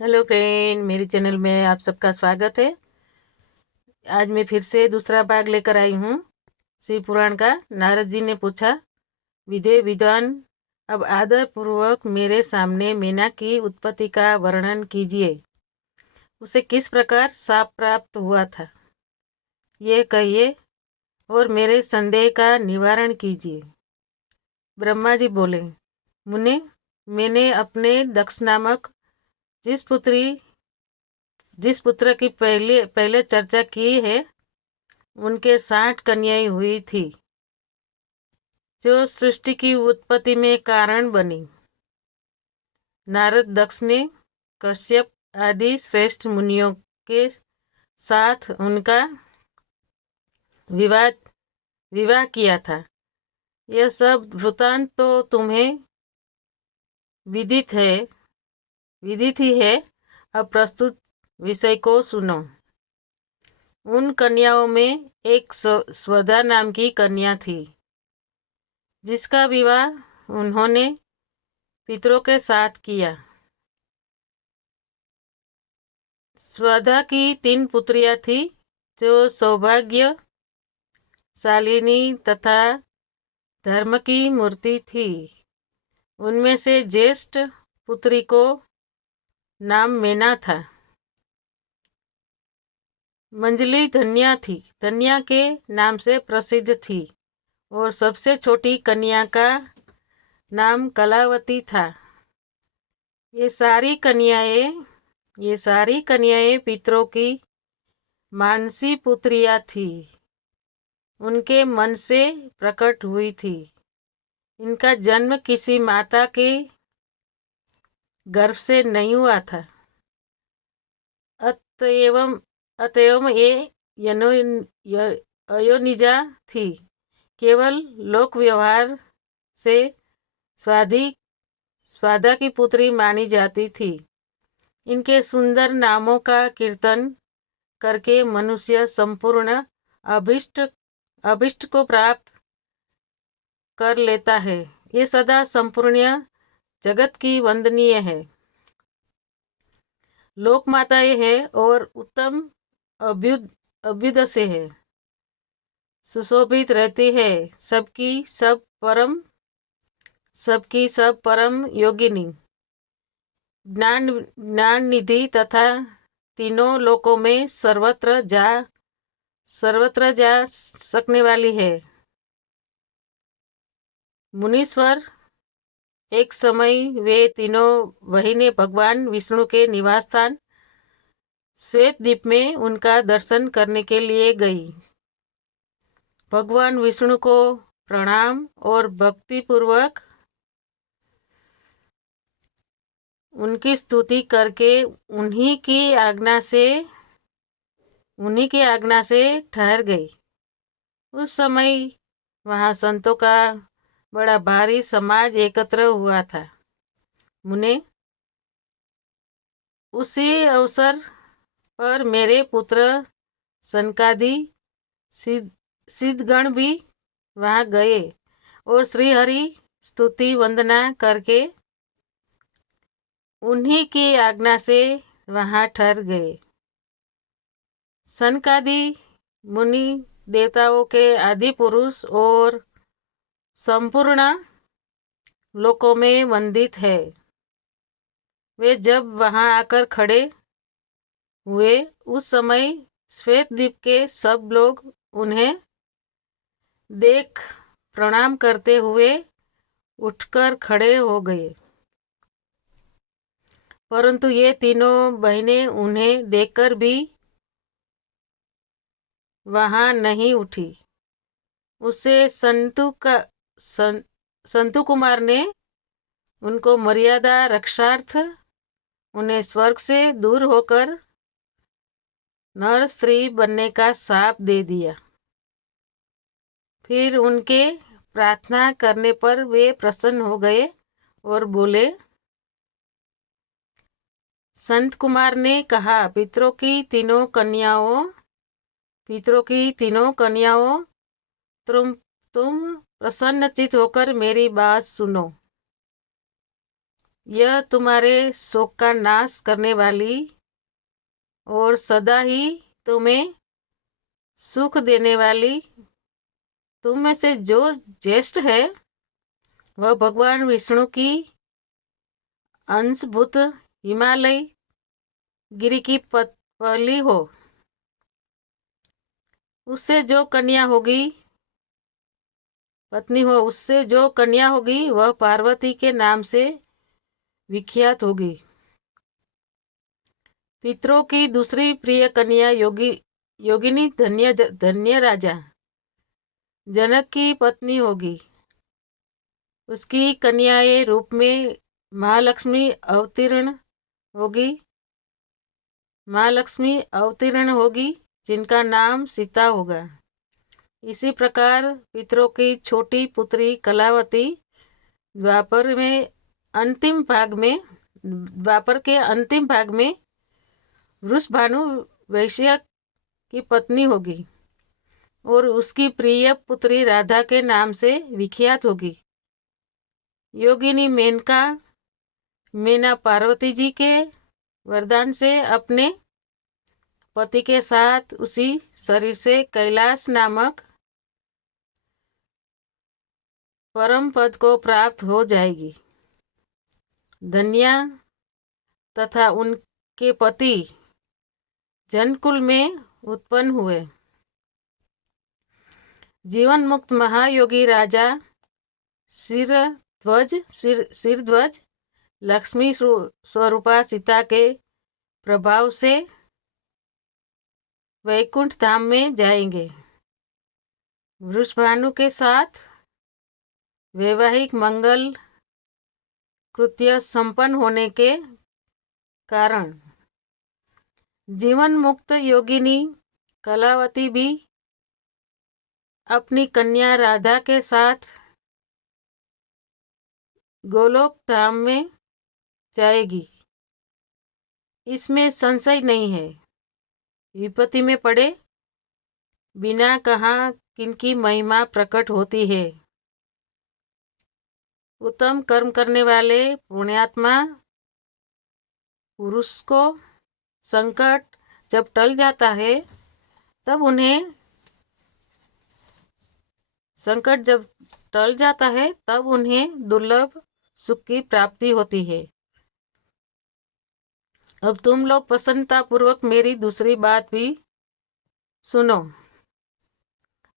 Hello friend, मेरे channel में आप सबका स्वागत है। आज मैं फिर से दूसरा भाग लेकर आई हूँ शिव पुराण का। नारद जी ने पूछा, विधे विद्वान, अब आदर पूर्वक मेरे सामने मीना की उत्पत्ति का वर्णन कीजिए। उसे किस प्रकार शाप प्राप्त हुआ था, ये कहिए और मेरे संदेह का निवारण कीजिए। ब्रह्मा जी बोले, मुने, मैंने अपने दक्ष नामक जिस पुत्र की पहले चर्चा की है, उनके 60 कन्याएं हुई थी, जो सृष्टि की उत्पत्ति में कारण बनी। नारद दक्ष ने कश्यप आदि श्रेष्ठ मुनियों के साथ उनका विवाह विवाह किया था। यह सब वृतांत तो तुम्हें विदित ही है। अब प्रस्तुत विषय को सुनो। उन कन्याओं में एक स्वधा नाम की कन्या थी, जिसका विवाह उन्होंने पितरों के साथ किया। स्वधा की 3 पुत्रियां थी, जो सौभाग्यशालिनी तथा धर्म की मूर्ति थी। उनमें से ज्येष्ठ पुत्री को नाम मेना था। मंजली धन्या के नाम से प्रसिद्ध थी, और सबसे छोटी कन्या का नाम कलावती था। ये सारी कन्याएं पितरों की मानसी पुत्रियां थी, उनके मन से प्रकट हुई थी। इनका जन्म किसी माता के गर्भ से नहीं हुआ था। अतएव अतएव ये अयोनिजा थी, केवल लोक व्यवहार से स्वादा की पुत्री मानी जाती थी। इनके सुंदर नामों का कीर्तन करके मनुष्य संपूर्ण अभिष्ट को प्राप्त कर लेता है। ये सदा संपूर्ण जगत की वंदनीय है, लोक माताएं है और उत्तम अभ्युदय से है, सुशोभित रहती है। सबकी सब परम योगिनी, ज्ञान निधि तथा तीनों लोकों में सर्वत्र जा सकने वाली है। मुनीश्वर, एक समय वे तीनों बहिनें भगवान विष्णु के निवास स्थान श्वेत द्वीप में उनका दर्शन करने के लिए गई। भगवान विष्णु को प्रणाम और भक्ति पूर्वक उनकी स्तुति करके उन्हीं की आज्ञा से ठहर गई। उस समय वहाँ संतों का बड़ा भारी समाज एकत्र हुआ था। मुने, उसी अवसर पर मेरे पुत्र सनकादि सिद्धगण भी वहाँ गए और श्री हरि स्तुति वंदना करके उन्हीं की आज्ञा से वहाँ ठहर गए। सनकादि मुनि देवताओं के आदि पुरुष और संपूर्ण लोकों में वंदित है। वे जब वहाँ आकर खड़े हुए, उस समय श्वेत द्वीप के सब लोग उन्हें देख प्रणाम करते हुए उठकर खड़े हो गए, परंतु ये तीनों बहनें उन्हें देखकर भी वहाँ नहीं उठी। उससे संतु कुमार ने उनको मर्यादा रक्षार्थ उन्हें स्वर्ग से दूर होकर नर स्त्री बनने का शाप दे दिया। फिर उनके प्रार्थना करने पर वे प्रसन्न हो गए और बोले। संत कुमार ने कहा, पितरों की तीनों कन्याओं, तुम प्रसन्नचित होकर मेरी बात सुनो। यह तुम्हारे शोक का नाश करने वाली और सदा ही तुम्हें सुख देने वाली, तुम में से जो ज्येष्ठ है वह भगवान विष्णु की अंशभूत हिमालय गिरी की पली हो। उससे जो कन्या होगी, पत्नी हो, उससे जो कन्या होगी वह पार्वती के नाम से विख्यात होगी। पितरों की दूसरी प्रिय कन्या योगिनी धन्य राजा जनक की पत्नी होगी। उसकी कन्याएं रूप में महालक्ष्मी अवतीर्ण होगी जिनका नाम सीता होगा। इसी प्रकार पितरों की छोटी पुत्री कलावती द्वापर के अंतिम भाग में वृषभानु वैश्य की पत्नी होगी और उसकी प्रिय पुत्री राधा के नाम से विख्यात होगी। योगिनी मेना पार्वती जी के वरदान से अपने पति के साथ उसी शरीर से कैलाश नामक परम पद को प्राप्त हो जाएगी। धन्या तथा उनके पति जनकुल में उत्पन्न हुए। जीवन मुक्त महायोगी राजा सिरध्वज लक्ष्मी स्वरूपा सीता के प्रभाव से वैकुंठ धाम में जाएंगे। वृषभानु के साथ वैवाहिक मंगल कृत्य संपन्न होने के कारण जीवन मुक्त योगिनी कलावती भी अपनी कन्या राधा के साथ गोलोक धाम में जाएगी। इसमें संशय नहीं है। विपत्ति में पड़े बिना कहा किनकी महिमा प्रकट होती है। उत्तम कर्म करने वाले पुण्यात्मा पुरुष को संकट जब टल जाता है तब उन्हें दुर्लभ सुख की प्राप्ति होती है। अब तुम लोग प्रसन्नतापूर्वक मेरी दूसरी बात भी सुनो,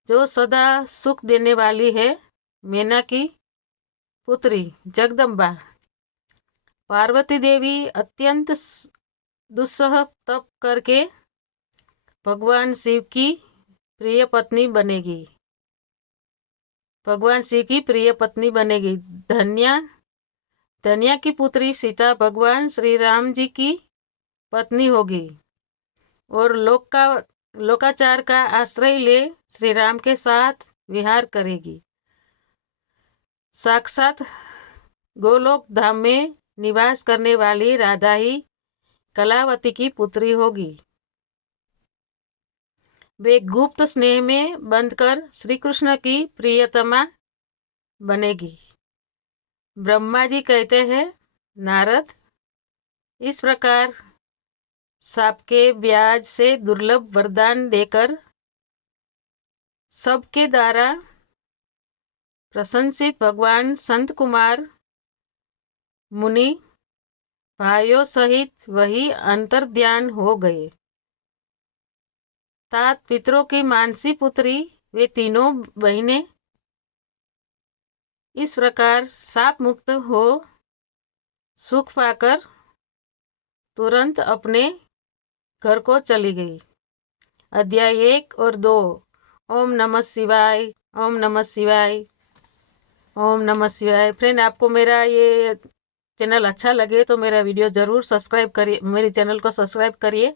जो सदा सुख देने वाली है। मेना की पुत्री जगदम्बा पार्वती देवी अत्यंत दुस्सह तप करके भगवान शिव की प्रिय पत्नी बनेगी। धन्या की पुत्री सीता भगवान श्री राम जी की पत्नी होगी और लोकाचार का आश्रय ले श्री राम के साथ विहार करेगी। साक्षात गोलोक धाम में निवास करने वाली राधा ही कलावती की पुत्री होगी। वे गुप्त स्नेह में बंधकर श्री कृष्ण की प्रियतमा बनेगी। ब्रह्मा जी कहते हैं, नारद, इस प्रकार सांप के ब्याज से दुर्लभ वरदान देकर सबके द्वारा प्रशंसित भगवान संत कुमार मुनि भाइयों सहित वही अंतर्ध्यान हो गए। तात पितरों की मानसी पुत्री वे तीनों बहनें इस प्रकार शाप मुक्त हो सुख पाकर तुरंत अपने घर को चली गई। अध्याय 1 और 2। ओम नमः शिवाय, ओम नमः शिवाय, ओम नमः शिवाय। फ्रेंड, आपको मेरा ये चैनल अच्छा लगे तो मेरा वीडियो ज़रूर सब्सक्राइब करिए, मेरे चैनल को सब्सक्राइब करिए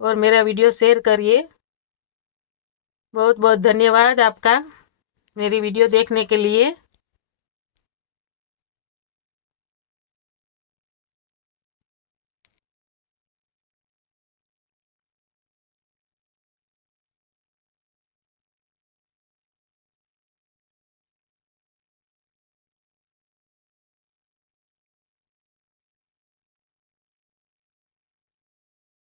और मेरा वीडियो शेयर करिए। बहुत बहुत धन्यवाद आपका मेरी वीडियो देखने के लिए।